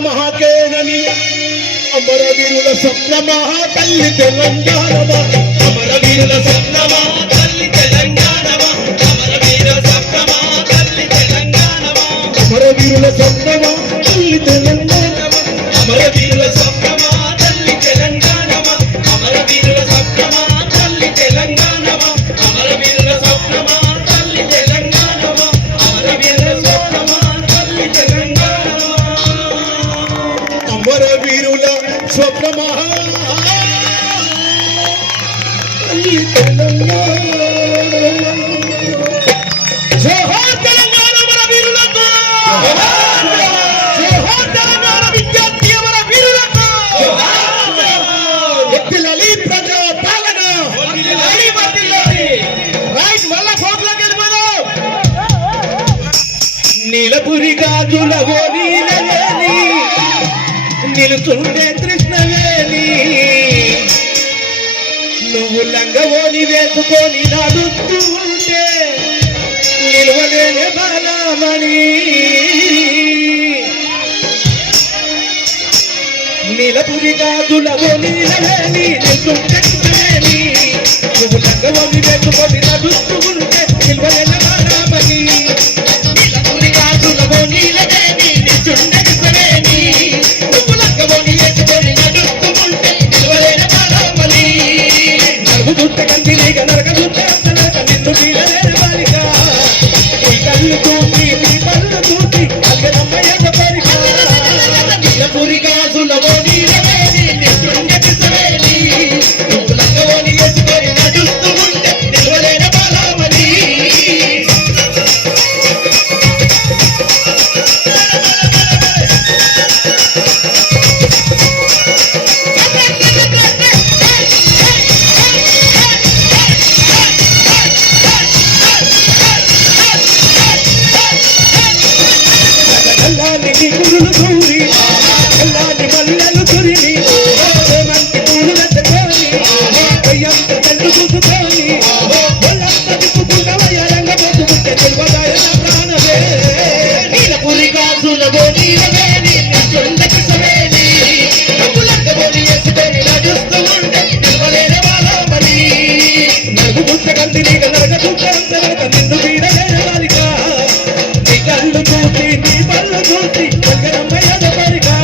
మహాకేనని అమరవీరుల స్వప్నమా తల్లి తెలంగాణమా అమరవీరుల స్వప్నమా తల్లి తెలంగాణమా అమరవీరుల స్వప్నమా తల్లి తెలంగాణమా అమరవీరుల స్వప్నమా తల్లి తెలంగాణమా అమరవీరుల స్వప్నమా తల్లి తెలంగాణమా అమరవీరుల స్వప్నమా తల్లి తెలంగాణమా అమరవీరుల స్వప్నమా తల్లి తెలంగాణమా అమరవీరుల స్వప్నమా తల్లి తెలంగాణమా అమరవీరుల స్వప్నమా తల్లి తెలంగాణ జోహార్ తెలంగాణ అమరవీరులకు జోహార్ తెలంగాణ విద్యార్థి అమరవీరులకు ఎత్తిలలి ప్రజా పాలన రైట్ మళ్ళా ఫోన్లోకి వెళ్ళిపోదాం నీలపురి గాజుల ఓ నీలవేణి నిలుచుండే కృష్ణవేణి నువ్వు లంగవోని వేసుకొని నడుస్తూ ఉంటే నిలవలేని బాలమణి నీలపురి గాజులవో నీలవేణి నిలుచుండే కృష్ణవేణి నువ్వు లంగవోని వేసుకొని నడుస్తూ ఉంటే నిలవలేని బాలమణి నీలపురి గాజులవో నీలవేణి నిలుచుండే కృష్ణవేణి నువ్వు లంగవోని వేసుకొని నడుస్తూ ఉంటే నిలవలేని బాలమణి నరుగు దుట్ట కందిలీగ నరక దుట్ట నరక నిన్ను తీరలేని బాలిక నీ కళ్ళు చూసి నీ పళ్ళు చూసి అగ్గనమ్మయ్య పరిక నీలపురి గాజులవో నీలవేణి నిలుచుండే కృష్ణవేణి నువ్వు లంగవోని వేసుకొని నడుస్తూ ఉంటే నిలవలేని బాలమణి కల్లాని నీ గురులు దూరి కల్లాని మల్లెలు తురిమి మంచి పూలు వెతుకొని కయ్యంత తండ్రి చూసు